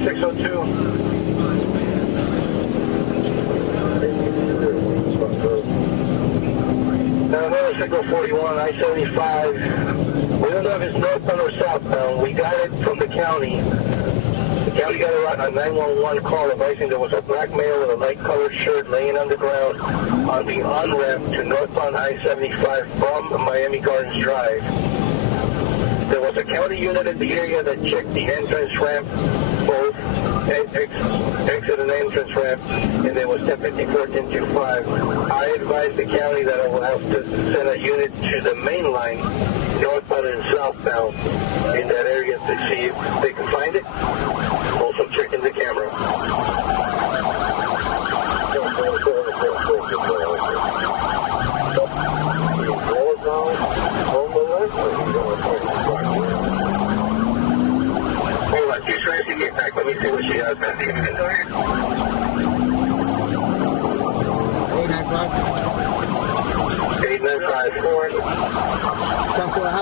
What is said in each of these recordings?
3602. Now another signal 41, I-75. We don't know if it's northbound or southbound. We got it from the county. The county got a 911 call advising there was a black male with a light-colored shirt laying on the ground on the on-ramp to northbound I-75 from Miami Gardens Drive. There was a county unit in the area that checked the entrance ramp, both exit and entrance ramp, and there was 1054-1025. I advised the county that I will have to send a unit to the main line, northbound and southbound, in that area to see if they can find it. Also checking the camera. Hold on, she's ready to get back. Let me see what she has. 895.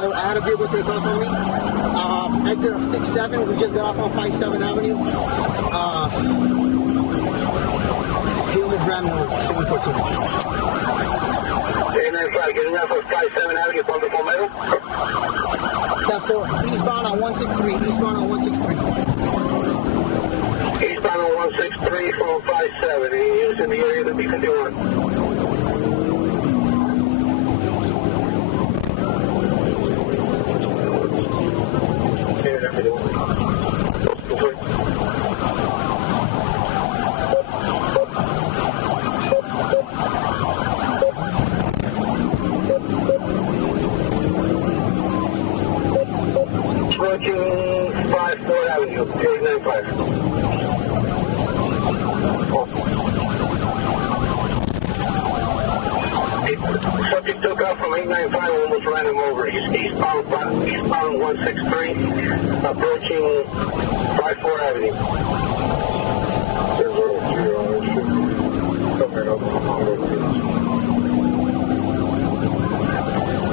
I had a vehicle take off on me. Exit of 67. We just got off on 57 Avenue. He was ramming over 714. 895, getting off of 57 Avenue from the Palmetto. Step 4, eastbound on 163. Eastbound on 163. Eastbound on 163 from 57. He is in the area that we can do it. Approaching 54 Avenue, 895. Subject took off from 895, almost ran him over. He's eastbound 163, approaching 54 Avenue.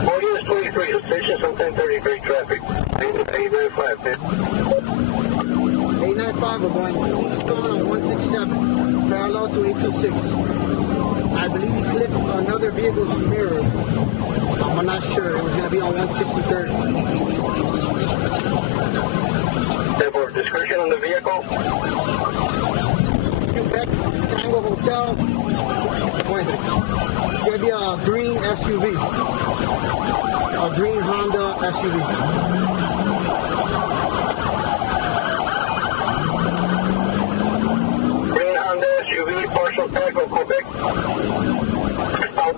Oh, yes, 23, station from 1033 traffic. 895, 895, we're going eastbound on 167, parallel to 826. I believe he clipped another vehicle's mirror. I'm not sure. It was going to be on 163rd. Therefore, description on the vehicle. Quebec Tango Hotel. 23. It's going to be a green SUV. A green Honda SUV. Green Honda SUV, partial tag of Quebec. Out.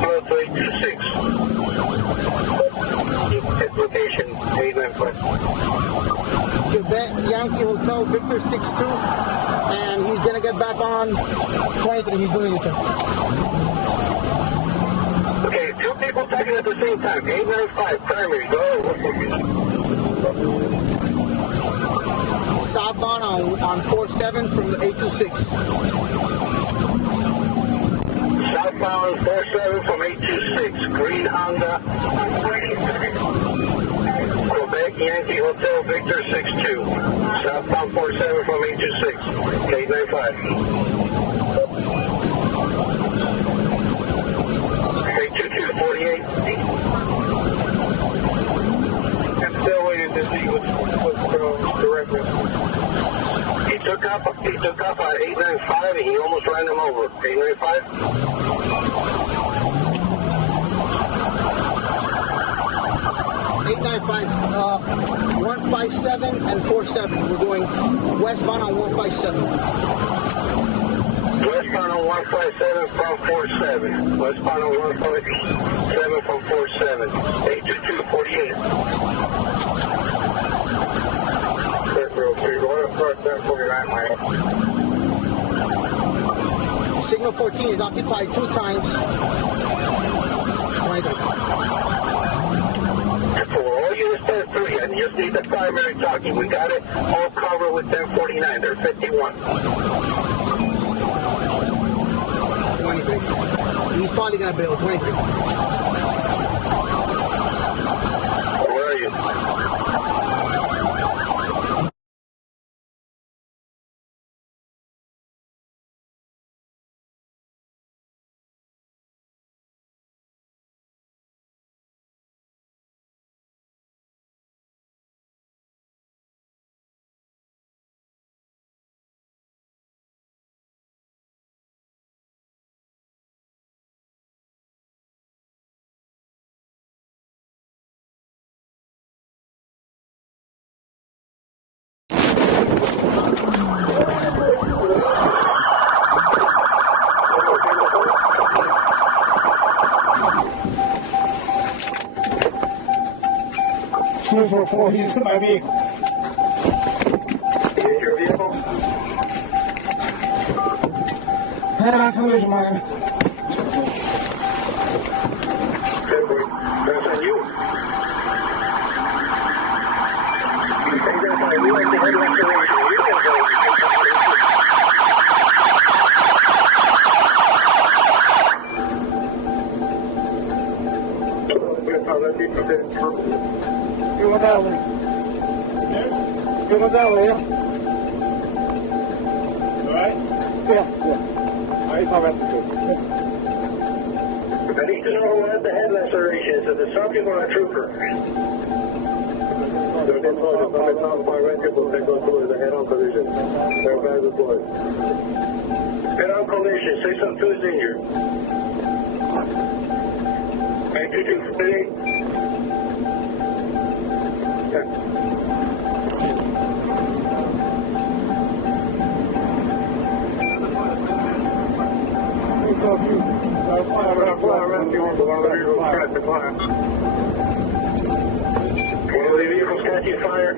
826. Location 895. Quebec Yankee Hotel, Victor 62. And he's going to get back on 23. He's doing it. Okay, two people talking at the same time. 895, primary, go. Southbound on 47 from the 826. Southbound 47 from 826, Green Honda, Quebec Yankee Hotel, Victor 62. Southbound 47 from 826, 895. 82248. I'm still waiting to see what's the reference. He took off at 895 and he almost ran him over. 895? 895, 157 and 47. We're going westbound on 157. Westbound on 157 from 47. Westbound on 157 from 47. 82248. Signal 14 is occupied 2 times. 23. For all units 10-3, and you see the primary talking. We got it all covered with 1049. They're 51. 23. He's probably going to build 23. before he's in my vehicle. Is your vehicle? Head-on collision, man. That's on you. We have the headlight solution. You went that way. You went that way, yeah? Alright? Yeah. I thought that's good. I need to know what the head restoration is. Is it subject or a trooper? They've been told if I'm talking about red people, they go through the head-on collision. They're bad deployed. Head-on collision, 612 is injured. 822 One of the vehicles catching fire.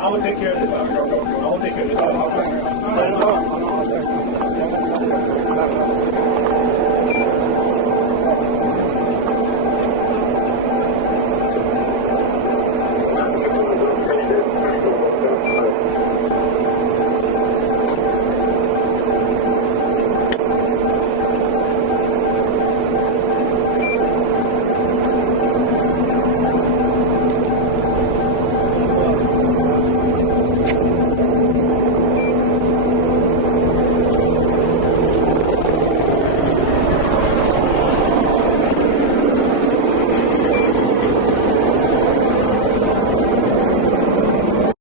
I will take care of this. I will take care of this.